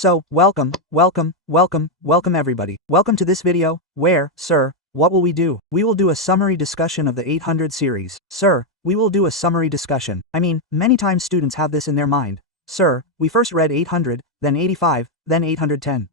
So, welcome everybody. Welcome to this video, where, sir, what will we do? We will do a summary discussion of the 800 series. Sir, we will do a summary discussion. I mean, many times students have this in their mind. Sir, we first read 800, then 85, then 810.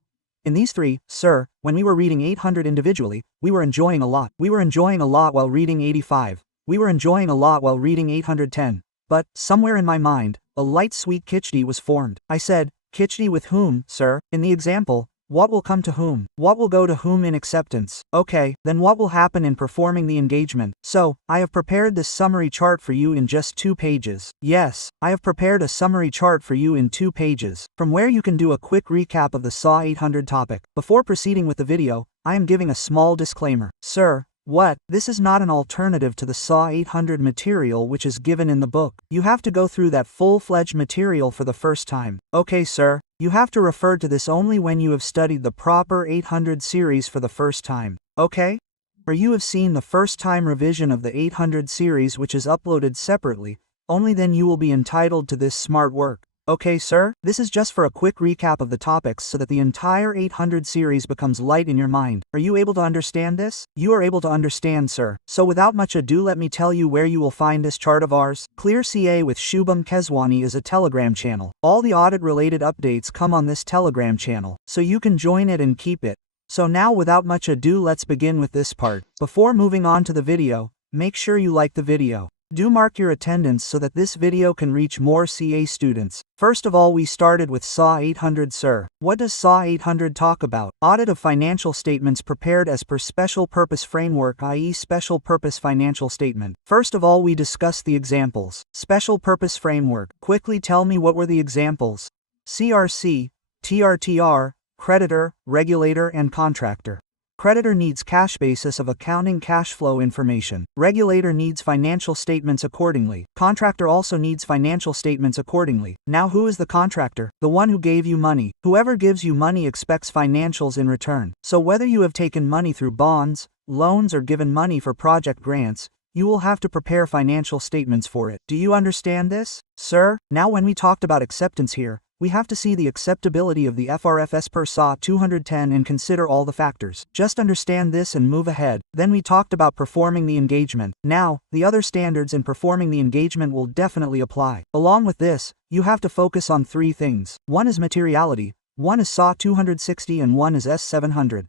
In these three, sir, when we were reading 800 individually, we were enjoying a lot. We were enjoying a lot while reading 85. We were enjoying a lot while reading 810. But, somewhere in my mind, a light sweet khichdi was formed. I said, khichdi with whom, sir? In the example, what will come to whom? What will go to whom in acceptance? Okay, then what will happen in performing the engagement? So, I have prepared this summary chart for you in just 2 pages. Yes, I have prepared a summary chart for you in 2 pages, from where you can do a quick recap of the SAW 800 topic. Before proceeding with the video, I am giving a small disclaimer. Sir, what? This is not an alternative to the SAW 800 material which is given in the book. You have to go through that full-fledged material for the first time. Okay, sir, you have to refer to this only when you have studied the proper 800 series for the first time. Okay? Or you have seen the first-time revision of the 800 series which is uploaded separately, only then you will be entitled to this smart work. Okay, sir? This is just for a quick recap of the topics so that the entire 800 series becomes light in your mind. Are you able to understand this? You are able to understand, sir. So without much ado, let me tell you where you will find this chart of ours. Clear CA with Shubham Keswani is a Telegram channel. All the audit-related updates come on this Telegram channel, so you can join it and keep it. So now without much ado, let's begin with this part. Before moving on to the video, make sure you like the video. Do mark your attendance so that this video can reach more CA students. First of all, we started with SAW 800, sir. What does SAW 800 talk about? Audit of financial statements prepared as per Special Purpose Framework, i.e. Special Purpose Financial Statement. First of all, we discussed the examples. Special Purpose Framework. Quickly tell me what were the examples. CRC, TRTR, creditor, regulator, and contractor. Creditor needs cash basis of accounting cash flow information. Regulator needs financial statements accordingly. Contractor also needs financial statements accordingly. Now who is the contractor? The one who gave you money. Whoever gives you money expects financials in return. So whether you have taken money through bonds, loans, or given money for project grants, you will have to prepare financial statements for it. Do you understand this, sir? Now when we talked about acceptance here, we have to see the acceptability of the FRFS per SAW 210 and consider all the factors. Just understand this and move ahead. Then we talked about performing the engagement. Now, the other standards in performing the engagement will definitely apply. Along with this, you have to focus on 3 things. One is materiality, one is SAW 260, and one is S700.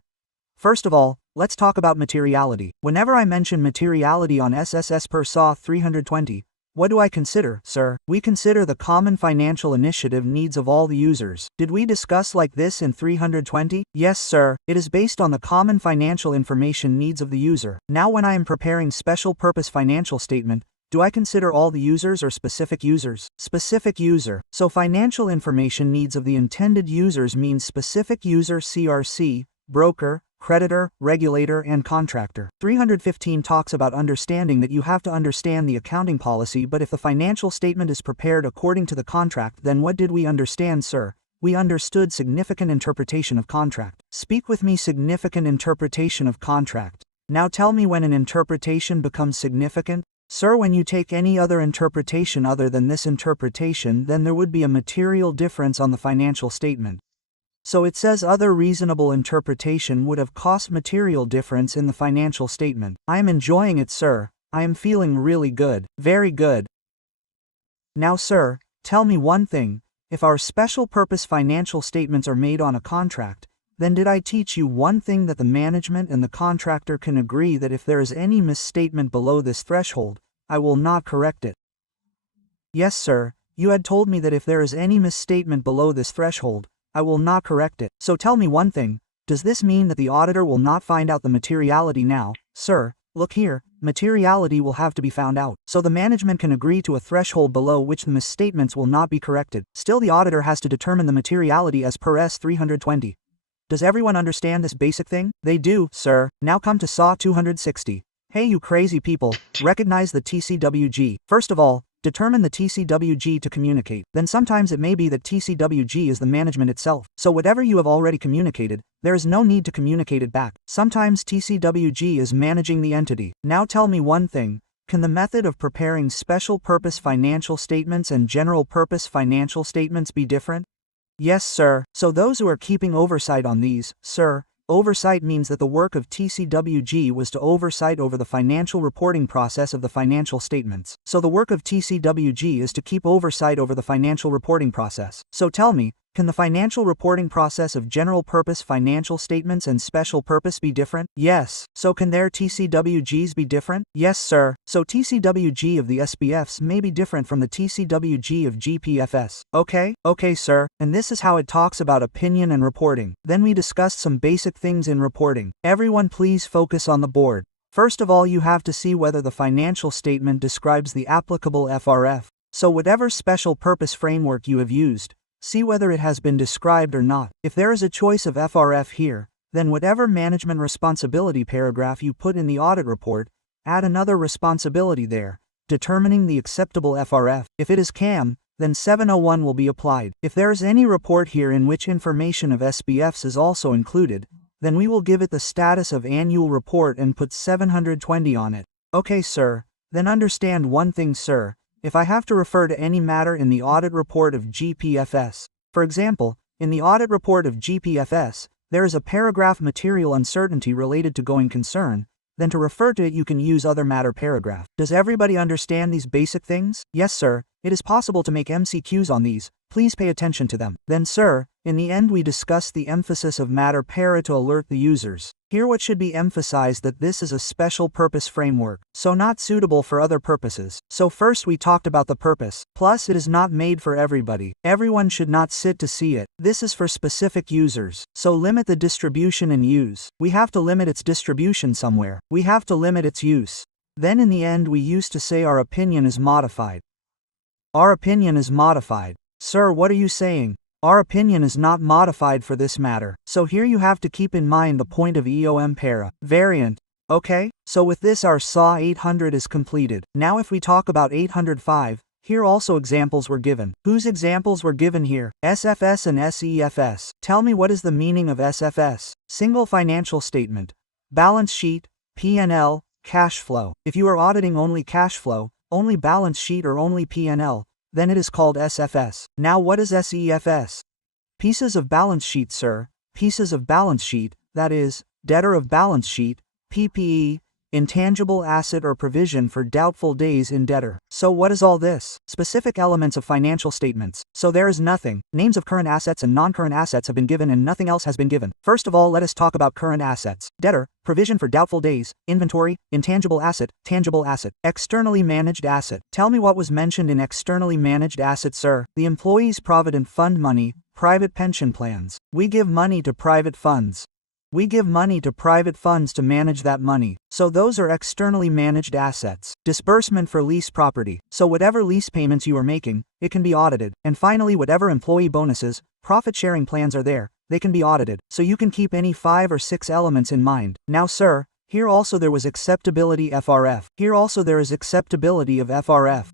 First of all, let's talk about materiality. Whenever I mention materiality on SSS per SAW 320, what do I consider, sir? We consider the common financial initiative needs of all the users. Did we discuss like this in 320? Yes, sir. It is based on the common financial information needs of the user. Now when I am preparing special purpose financial statement, do I consider all the users or specific users? Specific user. So financial information needs of the intended users means specific user CRC, broker, creditor, regulator, and contractor. 315 talks about understanding that you have to understand the accounting policy, but if the financial statement is prepared according to the contract, then what did we understand, sir? We understood significant interpretation of contract. Speak with me, significant interpretation of contract. Now tell me when an interpretation becomes significant. Sir, when you take any other interpretation other than this interpretation, then there would be a material difference on the financial statement. So it says other reasonable interpretation would have cost material difference in the financial statement. I am enjoying it, sir. I am feeling really good. Very good. Now, sir, tell me one thing. If our special purpose financial statements are made on a contract, then did I teach you one thing, that the management and the contractor can agree that if there is any misstatement below this threshold, I will not correct it? Yes, sir. You had told me that if there is any misstatement below this threshold, I will not correct it. So tell me one thing, does this mean that the auditor will not find out the materiality now? Sir, look here, materiality will have to be found out. So the management can agree to a threshold below which the misstatements will not be corrected. Still the auditor has to determine the materiality as per S320. Does everyone understand this basic thing? They do, sir. Now come to SAW 260. Hey you crazy people, recognize the TCWG. First of all, determine the TCWG to communicate. Then sometimes it may be that TCWG is the management itself. So whatever you have already communicated, there is no need to communicate it back. Sometimes TCWG is managing the entity. Now tell me one thing, can the method of preparing special purpose financial statements and general purpose financial statements be different? Yes, sir. So those who are keeping oversight on these, sir, oversight means that the work of TCWG was to oversight over the financial reporting process of the financial statements. So the work of TCWG is to keep oversight over the financial reporting process. So tell me, can the financial reporting process of general purpose financial statements and special purpose be different? Yes. So can their TCWGs be different? Yes, sir. So TCWG of the SPFs may be different from the TCWG of GPFS. Okay, sir. And this is how it talks about opinion and reporting. Then we discussed some basic things in reporting. Everyone please focus on the board. First of all, you have to see whether the financial statement describes the applicable FRF. So whatever special purpose framework you have used, see whether it has been described or not. If there is a choice of FRF here, then whatever management responsibility paragraph you put in the audit report, add another responsibility there, determining the acceptable FRF. If it is CAM, then 701 will be applied. If there is any report here in which information of SPFs is also included, then we will give it the status of annual report and put 720 on it. Okay, sir. Then understand one thing, sir. If I have to refer to any matter in the audit report of GPFS, for example, in the audit report of GPFS, there is a paragraph material uncertainty related to going concern, then to refer to it you can use other matter paragraph. Does everybody understand these basic things? Yes, sir. It is possible to make MCQs on these. Please pay attention to them. Then, sir, in the end we discussed the emphasis of matter para to alert the users. Here what should be emphasized that this is a special purpose framework, so not suitable for other purposes. So first we talked about the purpose. Plus it is not made for everybody. Everyone should not sit to see it. This is for specific users. So limit the distribution and use. We have to limit its distribution somewhere. We have to limit its use. Then in the end we used to say our opinion is modified. Our opinion is modified. Sir, what are you saying? Our opinion is not modified for this matter. So here you have to keep in mind the point of EOM para. Variant. Okay? So with this our SAW 800 is completed. Now if we talk about 805, here also examples were given. Whose examples were given here? SFS and SEFS. Tell me what is the meaning of SFS? Single financial statement. Balance sheet, P&L, cash flow. If you are auditing only cash flow, only balance sheet or only P&L, then it is called SFS. Now what is SEFS? Pieces of balance sheet, sir. Pieces of balance sheet, that is, debtor of balance sheet, PPE, intangible asset or provision for doubtful days in debtor. So what is all this? Specific elements of financial statements. So there is nothing. Names of current assets and non-current assets have been given and nothing else has been given. First of all, let us talk about current assets. Debtor, provision for doubtful days, inventory, intangible asset, tangible asset, externally managed asset. Tell me what was mentioned in externally managed asset, sir. The employees' provident fund money, private pension plans. We give money to private funds. We give money to private funds to manage that money. So those are externally managed assets. Disbursement for lease property. So whatever lease payments you are making, it can be audited. And finally, whatever employee bonuses, profit sharing plans are there, they can be audited. So you can keep any 5 or 6 elements in mind. Now, sir, here also there was acceptability FRF. Here also there is acceptability of FRF.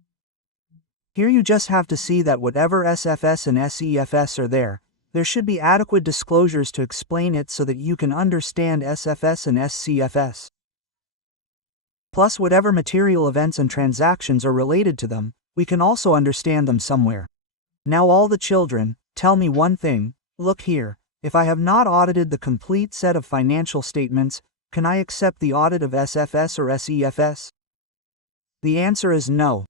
Here you just have to see that whatever SFS and SEFS are there should be adequate disclosures to explain it so that you can understand SFS and SCFS. Plus whatever material events and transactions are related to them, we can also understand them somewhere. Now all the children, tell me one thing. Look here, if I have not audited the complete set of financial statements, can I accept the audit of SFS or SEFS? The answer is no.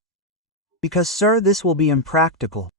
Because, sir, this will be impractical.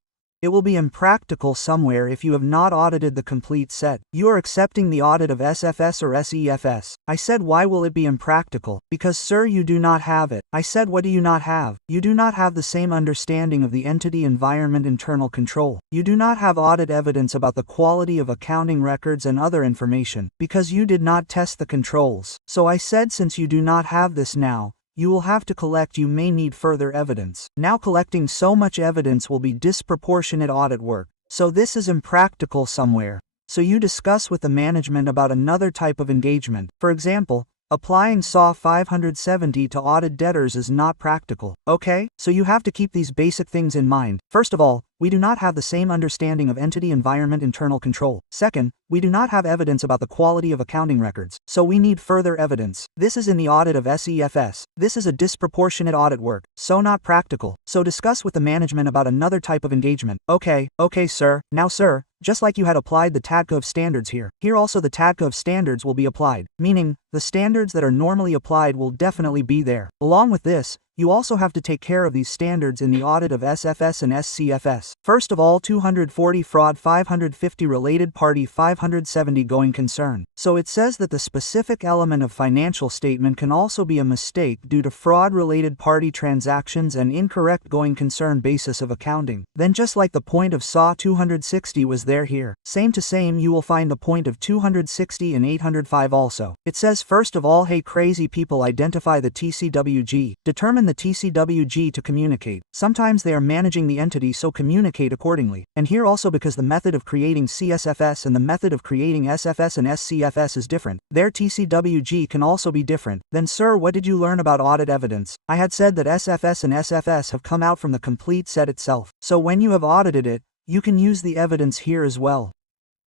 It will be impractical somewhere if you have not audited the complete set. You are accepting the audit of SFS or SEFS. I said, why will it be impractical? Because, sir, you do not have it. I said, what do you not have? You do not have the same understanding of the entity environment internal control. You do not have audit evidence about the quality of accounting records and other information, because you did not test the controls. So I said, since you do not have this now, you will have to collect. You may need further evidence. Now collecting so much evidence will be disproportionate audit work. So this is impractical somewhere. So you discuss with the management about another type of engagement. For example, applying SAW 570 to audit debtors is not practical. Okay? So you have to keep these basic things in mind. First of all, we do not have the same understanding of entity environment internal control. Second, we do not have evidence about the quality of accounting records, so we need further evidence. This is in the audit of SEFS. This is a disproportionate audit work, so not practical. So discuss with the management about another type of engagement. Okay, sir. Now sir, just like you had applied the TADCOV standards here also the TADCOV standards will be applied, meaning, the standards that are normally applied will definitely be there. Along with this, you also have to take care of these standards in the audit of SFS and SCFS. First of all, 240 fraud, 550 related party, 570 going concern. So it says that the specific element of financial statement can also be a mistake due to fraud related party transactions and incorrect going concern basis of accounting. Then just like the point of SAW 260 was there here, same to same you will find the point of 260 and 805 also. It says first of all, hey crazy people, identify the TCWG, determine the TCWG to communicate. Sometimes they are managing the entity, so communicate accordingly. And here also because the method of creating CSFS and the method of creating SFS and SCFS is different, their TCWG can also be different. Then sir, what did you learn about audit evidence? I had said that SFS and SFS have come out from the complete set itself. So when you have audited it, you can use the evidence here as well.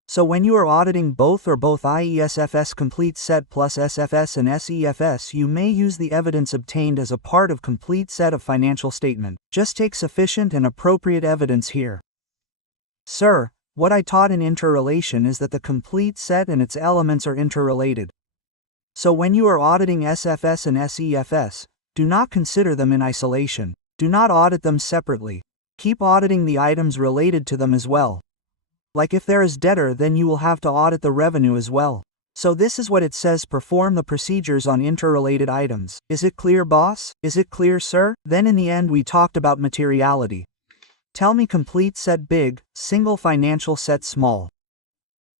So when you are auditing both, i.e. SFS complete set plus SFS and SEFS, you may use the evidence obtained as a part of complete set of financial statement. Just take sufficient and appropriate evidence here. Sir, what I taught in interrelation is that the complete set and its elements are interrelated. So when you are auditing SFS and SEFS, do not consider them in isolation. Do not audit them separately. Keep auditing the items related to them as well. Like if there is debtor, then you will have to audit the revenue as well. So this is what it says: perform the procedures on interrelated items. Is it clear, boss? Is it clear, sir? Then in the end we talked about materiality. Tell me complete set big, single financial set small.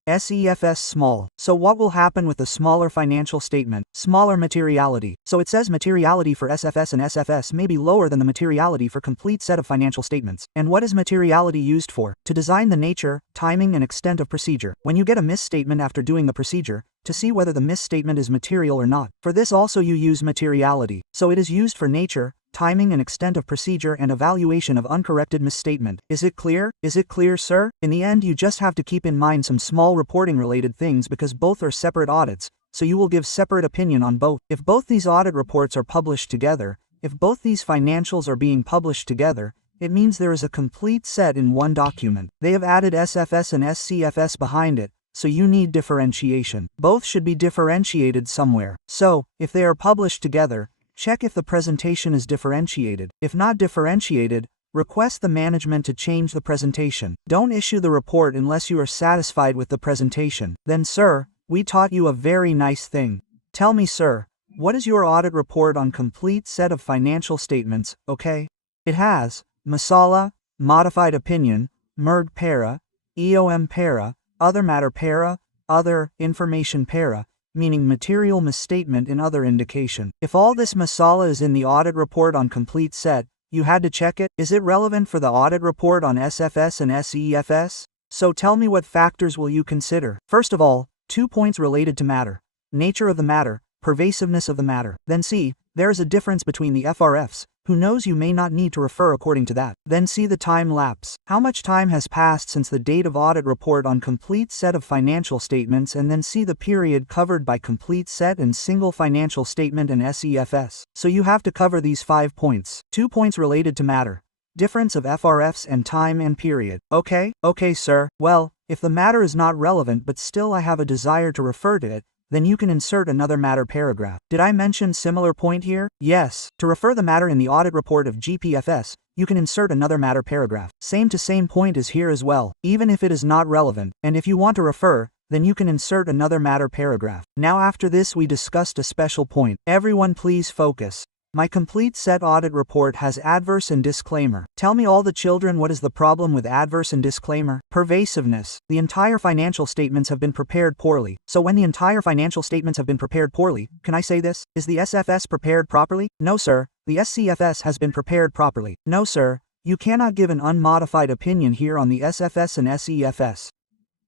SEFS small. So what will happen with the smaller financial statement? Smaller materiality. So it says materiality for SFS and SFS may be lower than the materiality for complete set of financial statements. And what is materiality used for? To design the nature, timing and extent of procedure. When you get a misstatement after doing the procedure, to see whether the misstatement is material or not. For this also you use materiality. So it is used for nature, timing and extent of procedure and evaluation of uncorrected misstatement. Is it clear? Is it clear, sir? In the end you just have to keep in mind some small reporting related things because both are separate audits, so you will give separate opinion on both. If both these audit reports are published together, if both these financials are being published together, it means there is a complete set in one document. They have added SFS and SCFS behind it, so you need differentiation. Both should be differentiated somewhere. So, if they are published together, check if the presentation is differentiated. If not differentiated, request the management to change the presentation. Don't issue the report unless you are satisfied with the presentation. Then sir, we taught you a very nice thing. Tell me sir, what is your audit report on complete set of financial statements, okay? It has Masala, Modified Opinion, MERG Para, EOM Para, Other Matter Para, Other Information Para, meaning material misstatement in other indication. If all this masala is in the audit report on complete set, you had to check it. Is it relevant for the audit report on SFS and SEFS? So tell me, what factors will you consider? First of all, 2 points related to matter. Nature of the matter, pervasiveness of the matter. Then C, there is a difference between the FRFs. Who knows, you may not need to refer according to that. Then see the time lapse. How much time has passed since the date of audit report on complete set of financial statements, and then see the period covered by complete set and single financial statement and SEFS. So you have to cover these 5 points. 2 points related to matter. Difference of FRFs and time and period. Okay, sir. Well, if the matter is not relevant but still I have a desire to refer to it, then you can insert another matter paragraph. Did I mention similar point here? Yes. To refer the matter in the audit report of GPFS, you can insert another matter paragraph. Same to same point is here as well, even if it is not relevant, and if you want to refer, then you can insert another matter paragraph. Now after this we discussed a special point. Everyone please focus. My complete set audit report has adverse and disclaimer. Tell me all the children, what is the problem with adverse and disclaimer? Pervasiveness. The entire financial statements have been prepared poorly. So when the entire financial statements have been prepared poorly, can I say this? Is the SFS prepared properly? No sir. The SCFS has been prepared properly. No sir. You cannot give an unmodified opinion here on the SFS and SEFS.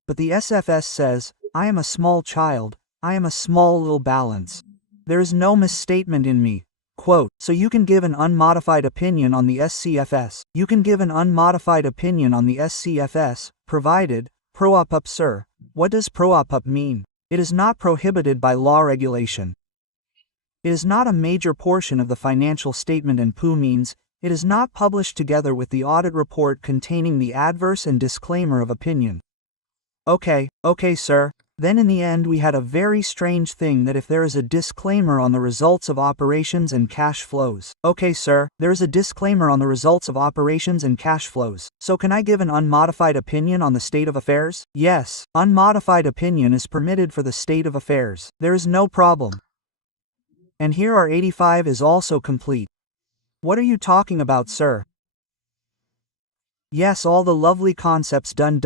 But the SFS says, I am a small child, I am a small little balance. There is no misstatement in me. Quote, so you can give an unmodified opinion on the SCFS. You can give an unmodified opinion on the SCFS, provided, pro-op-up sir. What does pro-op-up mean? It is not prohibited by law regulation. It is not a major portion of the financial statement and PU means, it is not published together with the audit report containing the adverse and disclaimer of opinion. Okay, sir. Then in the end we had a very strange thing that if there is a disclaimer on the results of operations and cash flows. Okay sir, there is a disclaimer on the results of operations and cash flows. So can I give an unmodified opinion on the state of affairs? Yes, unmodified opinion is permitted for the state of affairs. There is no problem. And here our 85 is also complete. What are you talking about, sir? Yes, all the lovely concepts done.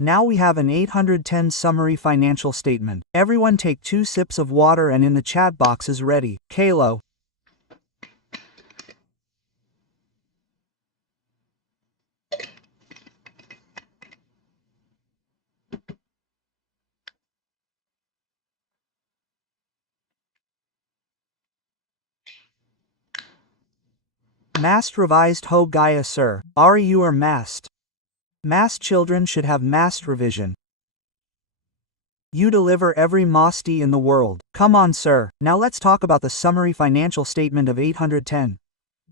Now we have an 810 summary financial statement. Everyone take 2 sips of water and in the chat box is ready. Kalo. Mast revised ho Gaia sir. Ari you are mast. Mast children should have mast revision. You deliver every masti in the world. Come on sir. Now let's talk about the summary financial statement of 810.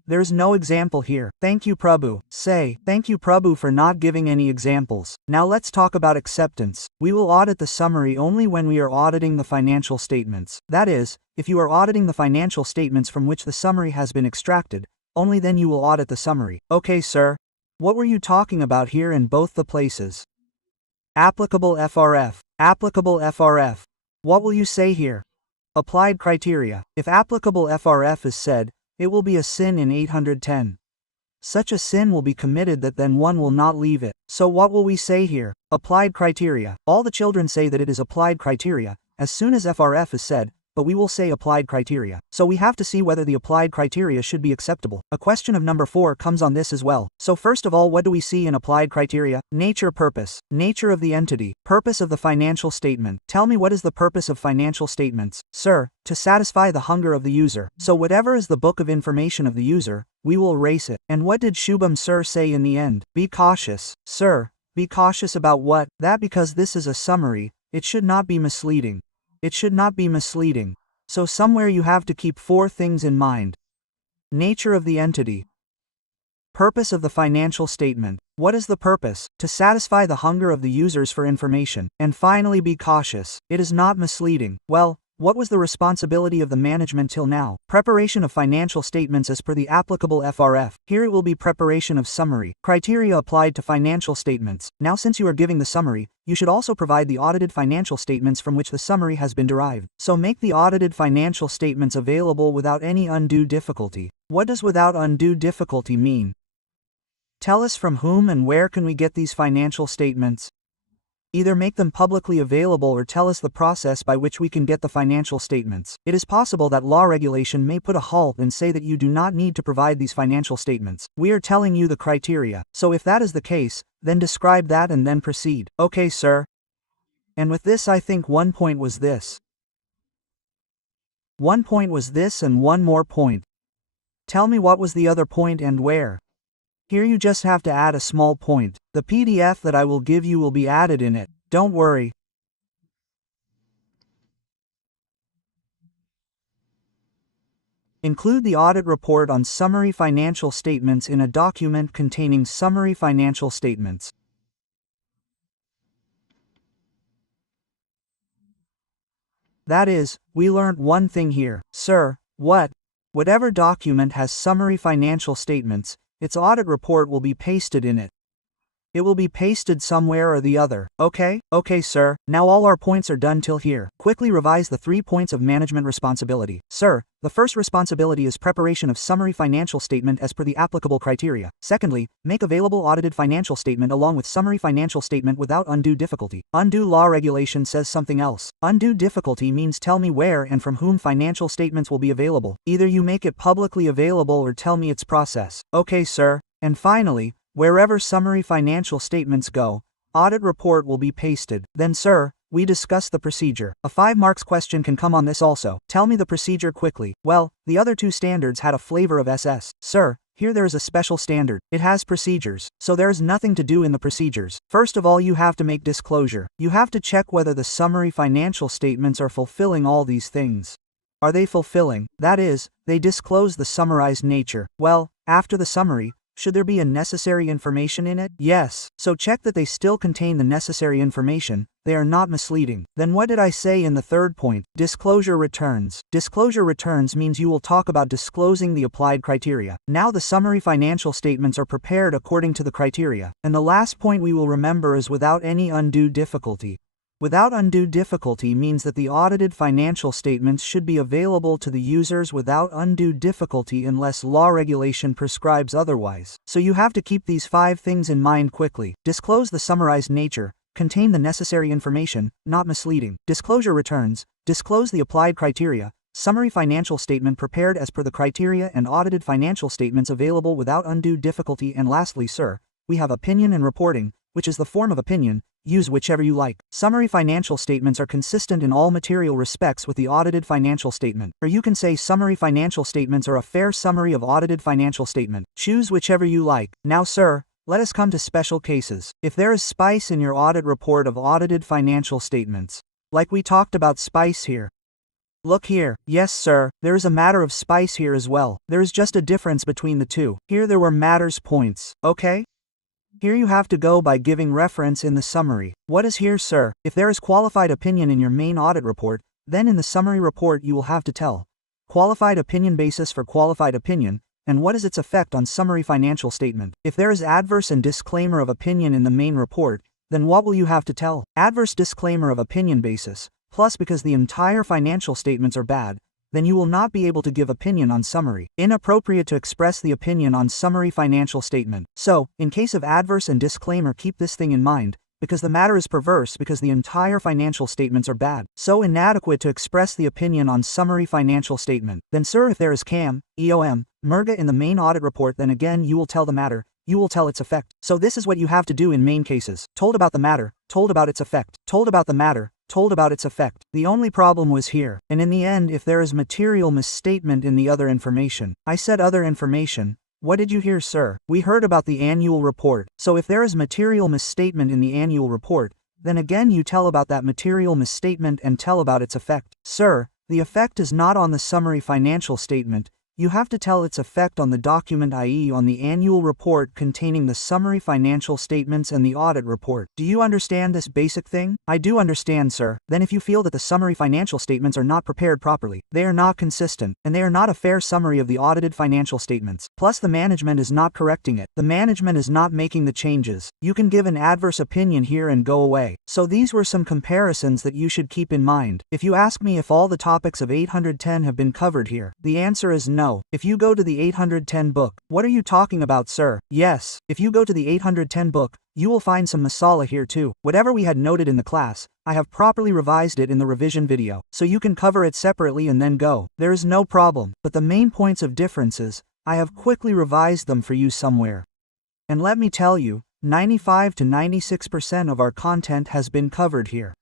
There's no example here. Thank you Prabhu. Say, thank you Prabhu for not giving any examples. Now let's talk about acceptance. We will audit the summary only when we are auditing the financial statements. That is, if you are auditing the financial statements from which the summary has been extracted, only then you will audit the summary. Okay sir. What were you talking about here in both the places? Applicable FRF. Applicable FRF. What will you say here? Applied criteria. If applicable FRF is said, it will be a sin in 810. Such a sin will be committed that then one will not leave it. So what will we say here? Applied criteria. All the children say that it is applied criteria, as soon as FRF is said, but we will say applied criteria. So we have to see whether the applied criteria should be acceptable. A question of number 4 comes on this as well. So first of all, what do we see in applied criteria? Nature, purpose. Nature of the entity. Purpose of the financial statement. Tell me what is the purpose of financial statements? Sir, to satisfy the hunger of the user. So whatever is the book of information of the user, we will erase it. And what did Shubham sir say in the end? Be cautious. Sir, be cautious about what? That because this is a summary, it should not be misleading. It should not be misleading. So somewhere you have to keep 4 things in mind. Nature of the entity. Purpose of the financial statement. What is the purpose? To satisfy the hunger of the users for information. And finally be cautious. It is not misleading. Well, what was the responsibility of the management till now? Preparation of financial statements as per the applicable FRF. Here it will be preparation of summary. Criteria applied to financial statements. Now since you are giving the summary, you should also provide the audited financial statements from which the summary has been derived. So make the audited financial statements available without any undue difficulty. What does without undue difficulty mean? Tell us from whom and where can we get these financial statements? Either make them publicly available or tell us the process by which we can get the financial statements. It is possible that law regulation may put a halt and say that you do not need to provide these financial statements. We are telling you the criteria. So if that is the case, then describe that and then proceed. Okay, sir. And with this I think one point was this. One point was this and one more point. Tell me what was the other point and where. Here you just have to add a small point. The PDF that I will give you will be added in it. Don't worry. Include the audit report on summary financial statements in a document containing summary financial statements. That is, we learned one thing here. Sir, what? Whatever document has summary financial statements, its audit report will be pasted in it. It will be pasted somewhere or the other. Okay? Okay, sir. Now all our points are done till here. Quickly revise the 3 points of management responsibility. Sir, the first responsibility is preparation of summary financial statement as per the applicable criteria. Secondly, make available audited financial statement along with summary financial statement without undue difficulty. Undue law regulation says something else. Undue difficulty means tell me where and from whom financial statements will be available. Either you make it publicly available or tell me its process. Okay, sir. And finally, wherever summary financial statements go, audit report will be pasted. Then sir, we discuss the procedure. A 5 marks question can come on this also. Tell me the procedure quickly. Well, the other 2 standards had a flavor of SS. Sir, here there is a special standard. It has procedures, so there is nothing to do in the procedures. First of all, you have to make disclosure. You have to check whether the summary financial statements are fulfilling all these things. Are they fulfilling? That is, they disclose the summarized nature. Well, after the summary, should there be a necessary information in it? Yes. So check that they still contain the necessary information. They are not misleading. Then what did I say in the third point? Disclosure returns. Disclosure returns means you will talk about disclosing the applied criteria. Now the summary financial statements are prepared according to the criteria. And the last point we will remember is without any undue difficulty. Without undue difficulty means that the audited financial statements should be available to the users without undue difficulty unless law regulation prescribes otherwise. So you have to keep these 5 things in mind quickly. Disclose the summarized nature, contain the necessary information, not misleading. Disclosure returns, disclose the applied criteria, summary financial statement prepared as per the criteria and audited financial statements available without undue difficulty. And lastly, sir, we have opinion and reporting, which is the form of opinion. Use whichever you like. Summary financial statements are consistent in all material respects with the audited financial statement. Or you can say summary financial statements are a fair summary of audited financial statement. Choose whichever you like. Now, sir, let us come to special cases. If there is spice in your audit report of audited financial statements, like we talked about spice here. Look here. Yes, sir, there is a matter of spice here as well. There is just a difference between the two. Here there were matters points. Okay? Here you have to go by giving reference in the summary. What is here, sir? If there is qualified opinion in your main audit report, then in the summary report you will have to tell qualified opinion basis for qualified opinion, and what is its effect on summary financial statement. If there is adverse and disclaimer of opinion in the main report, then what will you have to tell? Adverse disclaimer of opinion basis, plus because the entire financial statements are bad, then you will not be able to give opinion on summary. Inappropriate to express the opinion on summary financial statement. So, in case of adverse and disclaimer, keep this thing in mind, because the matter is perverse because the entire financial statements are bad. So inadequate to express the opinion on summary financial statement. Then sir, if there is CAM, EOM, MERGA in the main audit report, then again you will tell the matter, you will tell its effect. So this is what you have to do in main cases. Told about the matter, told about its effect, told about the matter, told about its effect. The only problem was here. And in the end, if there is material misstatement in the other information. I said other information. What did you hear, sir? We heard about the annual report. So if there is material misstatement in the annual report, then again you tell about that material misstatement and tell about its effect. Sir, the effect is not on the summary financial statement. You have to tell its effect on the document, i.e. on the annual report containing the summary financial statements and the audit report. Do you understand this basic thing? I do understand, sir. Then if you feel that the summary financial statements are not prepared properly, they are not consistent, and they are not a fair summary of the audited financial statements, plus the management is not correcting it, the management is not making the changes, you can give an adverse opinion here and go away. So these were some comparisons that you should keep in mind. If you ask me if all the topics of 810 have been covered here, the answer is no. If you go to the 810 book, what are you talking about, sir? Yes, if you go to the 810 book, you will find some masala here too. Whatever we had noted in the class, I have properly revised it in the revision video, so you can cover it separately and then go. There is no problem, but the main points of differences, I have quickly revised them for you somewhere. And let me tell you, 95 to 96% of our content has been covered here.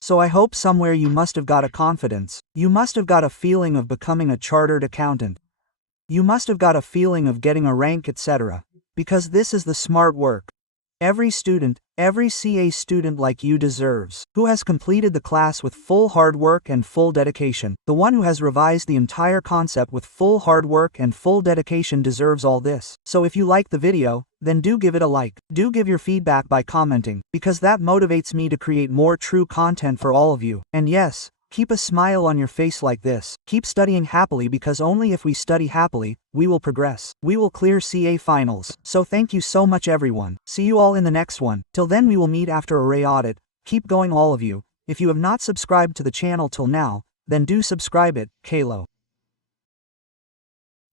So I hope somewhere you must have got a confidence. You must have got a feeling of becoming a chartered accountant. You must have got a feeling of getting a rank, etc. Because this is the smart work every student, every CA student like you deserves, who has completed the class with full hard work and full dedication. The one who has revised the entire concept with full hard work and full dedication deserves all this. So if you like the video, then do give it a like. Do give your feedback by commenting, because that motivates me to create more true content for all of you. And yes, keep a smile on your face like this. Keep studying happily, because only if we study happily, we will progress. We will clear CA finals. So thank you so much everyone. See you all in the next one. Till then we will meet after Array Audit. Keep going all of you. If you have not subscribed to the channel till now, then do subscribe it. Kalo.